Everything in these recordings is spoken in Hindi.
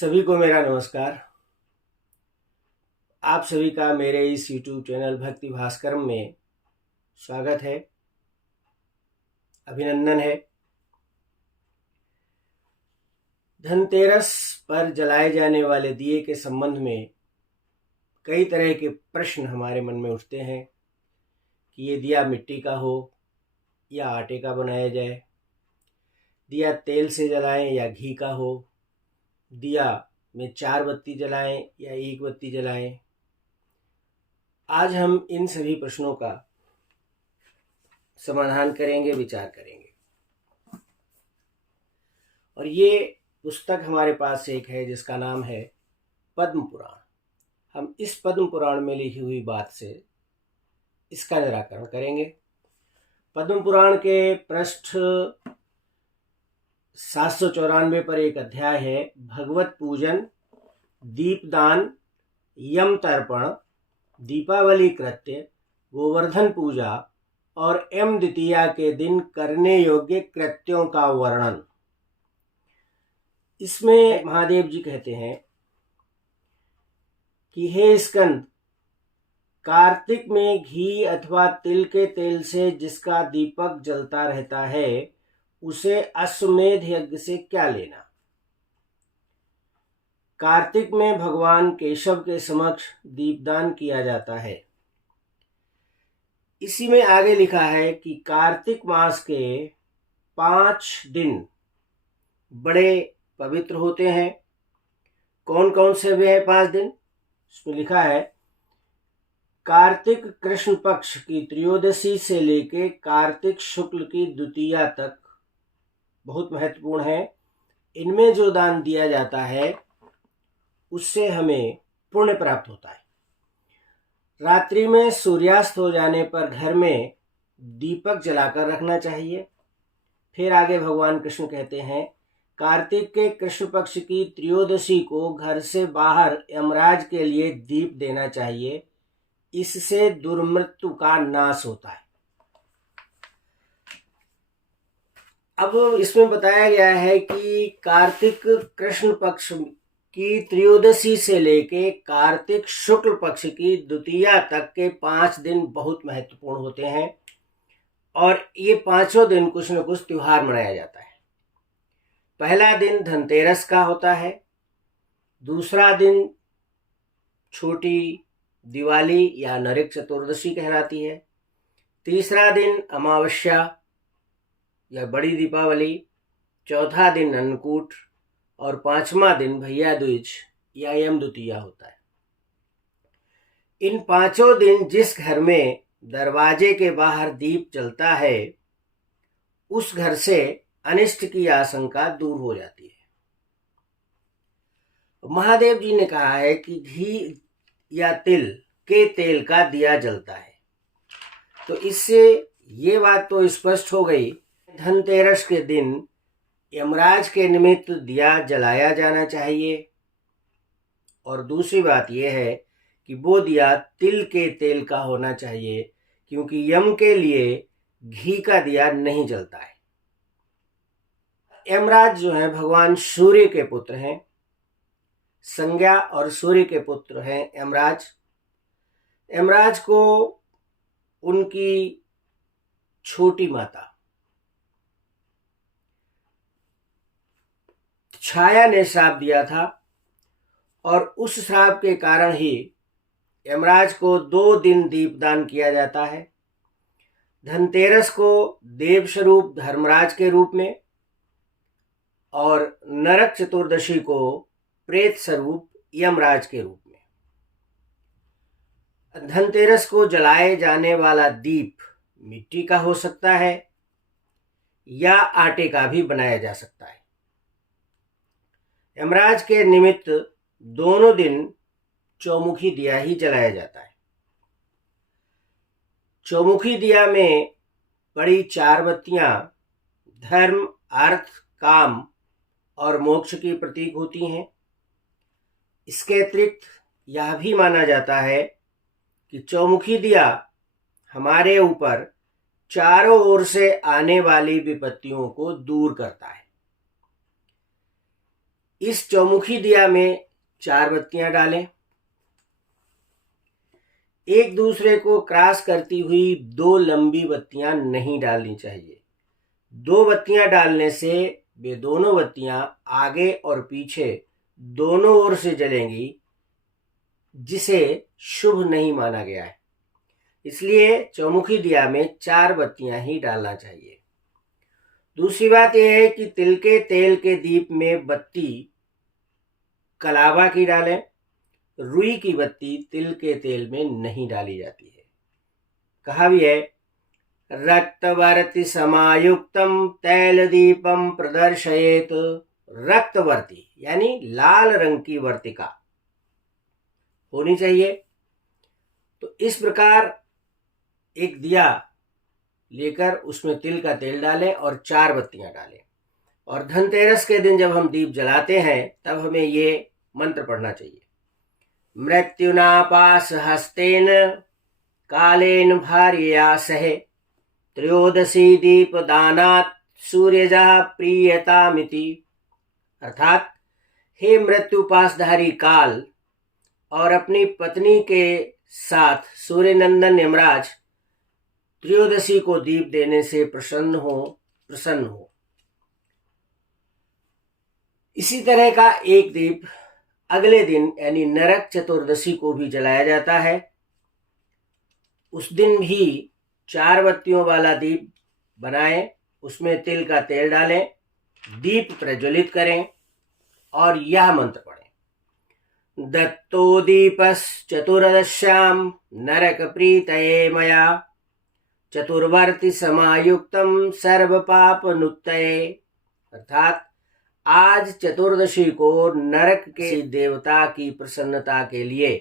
सभी को मेरा नमस्कार। आप सभी का मेरे इस YouTube चैनल भक्ति भास्कर में स्वागत है, अभिनंदन है। धनतेरस पर जलाए जाने वाले दिए के संबंध में कई तरह के प्रश्न हमारे मन में उठते हैं कि ये दिया मिट्टी का हो या आटे का बनाया जाए, दिया तेल से जलाएं या घी का हो, दिया में 4 बत्ती जलाएं या 1 बत्ती जलाएं। आज हम इन सभी प्रश्नों का समाधान करेंगे, विचार करेंगे। और ये पुस्तक हमारे पास एक है जिसका नाम है पद्म पुराण। हम इस पद्म पुराण में लिखी हुई बात से इसका निराकरण करेंगे। पद्म पुराण के पृष्ठ 794 पर एक अध्याय है, भगवत पूजन, दीपदान, यम तर्पण, दीपावली कृत्य, गोवर्धन पूजा और एम द्वितीया के दिन करने योग्य कृत्यों का वर्णन। इसमें महादेव जी कहते हैं कि हे स्कंद, कार्तिक में घी अथवा तिल के तेल से जिसका दीपक जलता रहता है उसे अश्वमेध यज्ञ से क्या लेना। कार्तिक में भगवान केशव के समक्ष दीपदान किया जाता है। इसी में आगे लिखा है कि कार्तिक मास के 5 दिन बड़े पवित्र होते हैं। कौन कौन से वे हैं 5 दिन? इसमें लिखा है कार्तिक कृष्ण पक्ष की त्रयोदशी से लेके कार्तिक शुक्ल की द्वितीया तक बहुत महत्वपूर्ण है। इनमें जो दान दिया जाता है उससे हमें पुण्य प्राप्त होता है। रात्रि में सूर्यास्त हो जाने पर घर में दीपक जलाकर रखना चाहिए। फिर आगे भगवान कृष्ण कहते हैं कार्तिक के कृष्ण पक्ष की त्रयोदशी को घर से बाहर यमराज के लिए दीप देना चाहिए, इससे दुर्मृत्यु का नाश होता है। अब इसमें बताया गया है कि कार्तिक कृष्ण पक्ष की त्रयोदशी से लेके कार्तिक शुक्ल पक्ष की द्वितीया तक के 5 दिन बहुत महत्वपूर्ण होते हैं और ये 5 दिन कुछ न कुछ त्योहार मनाया जाता है। पहला दिन धनतेरस का होता है, दूसरा दिन छोटी दिवाली या नरक चतुर्दशी कहलाती है, तीसरा दिन अमावस्या या बड़ी दीपावली, चौथा दिन अन्नकूट और 5वां दिन भैया दूज या यम द्वितीया होता है। इन 5 दिन जिस घर में दरवाजे के बाहर दीप जलता है उस घर से अनिष्ट की आशंका दूर हो जाती है। महादेव जी ने कहा है कि घी या तिल के तेल का दिया जलता है, तो इससे ये बात तो स्पष्ट हो गई धनतेरस के दिन यमराज के निमित्त दिया जलाया जाना चाहिए। और दूसरी बात यह है कि वो दिया तिल के तेल का होना चाहिए, क्योंकि यम के लिए घी का दिया नहीं जलता है। यमराज जो है भगवान सूर्य के पुत्र हैं, संज्ञा और सूर्य के पुत्र हैं यमराज। यमराज को उनकी छोटी माता छाया ने श्राप दिया था और उस श्राप के कारण ही यमराज को 2 दिन दीपदान किया जाता है। धनतेरस को देव स्वरूप धर्मराज के रूप में और नरक चतुर्दशी को प्रेत स्वरूप यमराज के रूप में। धनतेरस को जलाए जाने वाला दीप मिट्टी का हो सकता है या आटे का भी बनाया जा सकता है। यमराज के निमित्त दोनों दिन चौमुखी दिया ही जलाया जाता है। चौमुखी दिया में बड़ी 4 बत्तियां धर्म, अर्थ, काम और मोक्ष की प्रतीक होती हैं। इसके अतिरिक्त यह भी माना जाता है कि चौमुखी दिया हमारे ऊपर चारों ओर से आने वाली विपत्तियों को दूर करता है। इस चौमुखी दिया में 4 बत्तियां डालें। एक दूसरे को क्रॉस करती हुई 2 लंबी बत्तियां नहीं डालनी चाहिए। 2 बत्तियां डालने से वे दोनों बत्तियां आगे और पीछे दोनों ओर से जलेंगी, जिसे शुभ नहीं माना गया है। इसलिए चौमुखी दिया में 4 बत्तियां ही डालना चाहिए। दूसरी बात यह है कि तिल के तेल के दीप में बत्ती कलावा की डालें। रुई की बत्ती तिल के तेल में नहीं डाली जाती है। कहा भी है, रक्तवर्ती समायुक्तम तैल दीपम प्रदर्शयेत। रक्तवर्ती यानी लाल रंग की वर्तिका होनी चाहिए। तो इस प्रकार एक दिया लेकर उसमें तिल का तेल डालें और 4 बत्तियां डालें। और धनतेरस के दिन जब हम दीप जलाते हैं तब हमें ये मंत्र पढ़ना चाहिए। मृत्युनापास हस्तेन कालेन भार्यया सहे त्रयोदशी दीप दानात् सूर्यजः प्रीयतामिति। अर्थात, हे मृत्युपासधारी काल, और अपनी पत्नी के साथ सूर्यनंदन यमराज त्रयोदशी को दीप देने से प्रसन्न हो। इसी तरह का एक दीप अगले दिन यानी नरक चतुर्दशी को भी जलाया जाता है। उस दिन भी 4 बत्तियों वाला दीप बनाएं, उसमें तिल का तेल डालें, दीप प्रज्वलित करें और यह मंत्र पढ़ें। दत्तो दीपश्चतुर्दश्यां नरक प्रीतये मया चतुर्वर्ती समायुक्तम सर्व पाप नुत्तये। अर्थात, आज चतुर्दशी को नरक के देवता की प्रसन्नता के लिए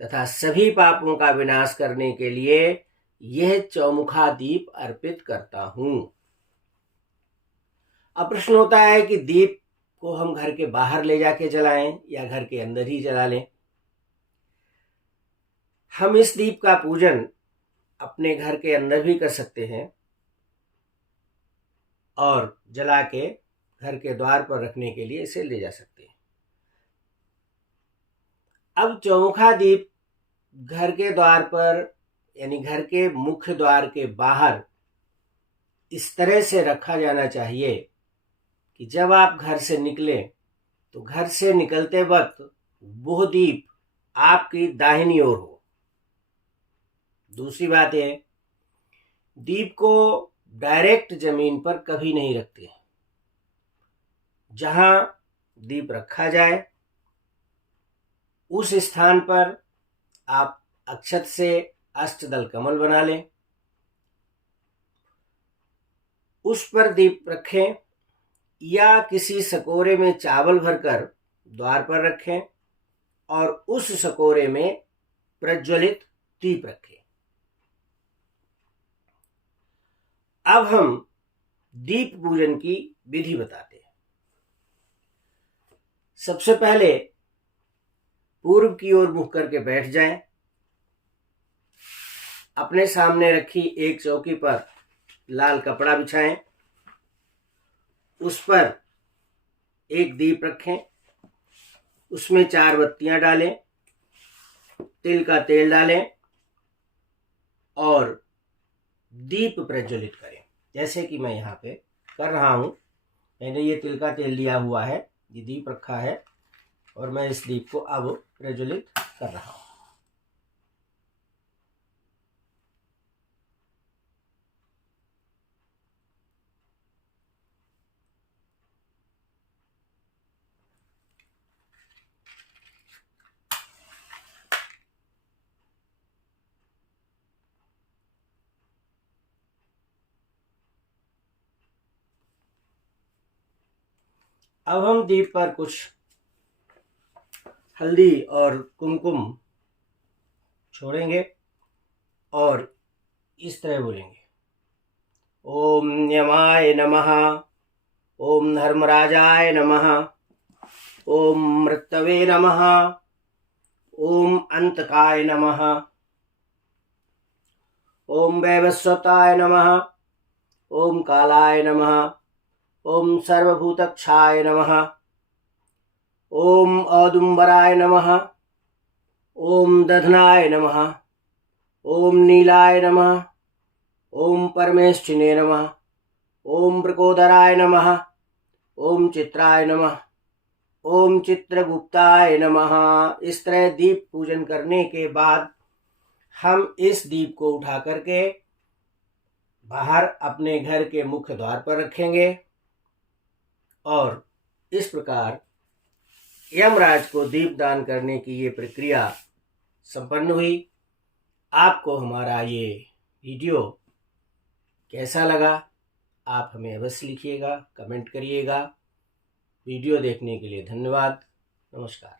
तथा सभी पापों का विनाश करने के लिए यह चौमुखा दीप अर्पित करता हूं। अब प्रश्न होता है कि दीप को हम घर के बाहर ले जाके जलाएं या घर के अंदर ही जला लें। हम इस दीप का पूजन अपने घर के अंदर भी कर सकते हैं और जला के घर के द्वार पर रखने के लिए इसे ले जा सकते हैं। अब चौमुखा दीप घर के द्वार पर यानी घर के मुख्य द्वार के बाहर इस तरह से रखा जाना चाहिए कि जब आप घर से निकलें तो घर से निकलते वक्त वह दीप आपकी दाहिनी ओर हो। दूसरी बात है, दीप को डायरेक्ट जमीन पर कभी नहीं रखते। जहां दीप रखा जाए उस स्थान पर आप अक्षत से अष्टदल कमल बना लें, उस पर दीप रखें या किसी सकोरे में चावल भरकर द्वार पर रखें और उस सकोरे में प्रज्वलित दीप रखें। अब हम दीप पूजन की विधि बताते हैं। सबसे पहले पूर्व की ओर मुख करके बैठ जाएं। अपने सामने रखी एक चौकी पर लाल कपड़ा बिछाएं, उस पर एक दीप रखें, उसमें 4 बत्तियां डालें, तिल का तेल डालें और दीप प्रज्वलित करें, जैसे कि मैं यहाँ पे कर रहा हूँ। मैंने ये तिल का तेल लिया हुआ है, ये दीप रखा है और मैं इस दीप को अब प्रज्वलित कर रहा हूँ। अब हम दीप पर कुछ हल्दी और कुमकुम छोड़ेंगे और इस तरह बोलेंगे, ओम यमाय नमः, ओम धर्मराजाय नमः, ओम मृतवे नमः, ओम अंतकाय नमः, ओम वैवस्वताय नमः, ओम कालाय नमः, ओम सर्वभूतक्षाय नमः, ओम औदुंबराय नमः, ओम दधनाय नमः, ओम नीलाय नमः, ओम परमेष्ठिने नमः, ओम प्रकोदराय नमः, ओम चित्राय नमः, ओम चित्रगुप्ताय नमः। इस तरह दीप पूजन करने के बाद हम इस दीप को उठा करके बाहर अपने घर के मुख्य द्वार पर रखेंगे और इस प्रकार यमराज को दीपदान करने की ये प्रक्रिया संपन्न हुई। आपको हमारा ये वीडियो कैसा लगा आप हमें अवश्य लिखिएगा, कमेंट करिएगा। वीडियो देखने के लिए धन्यवाद। नमस्कार।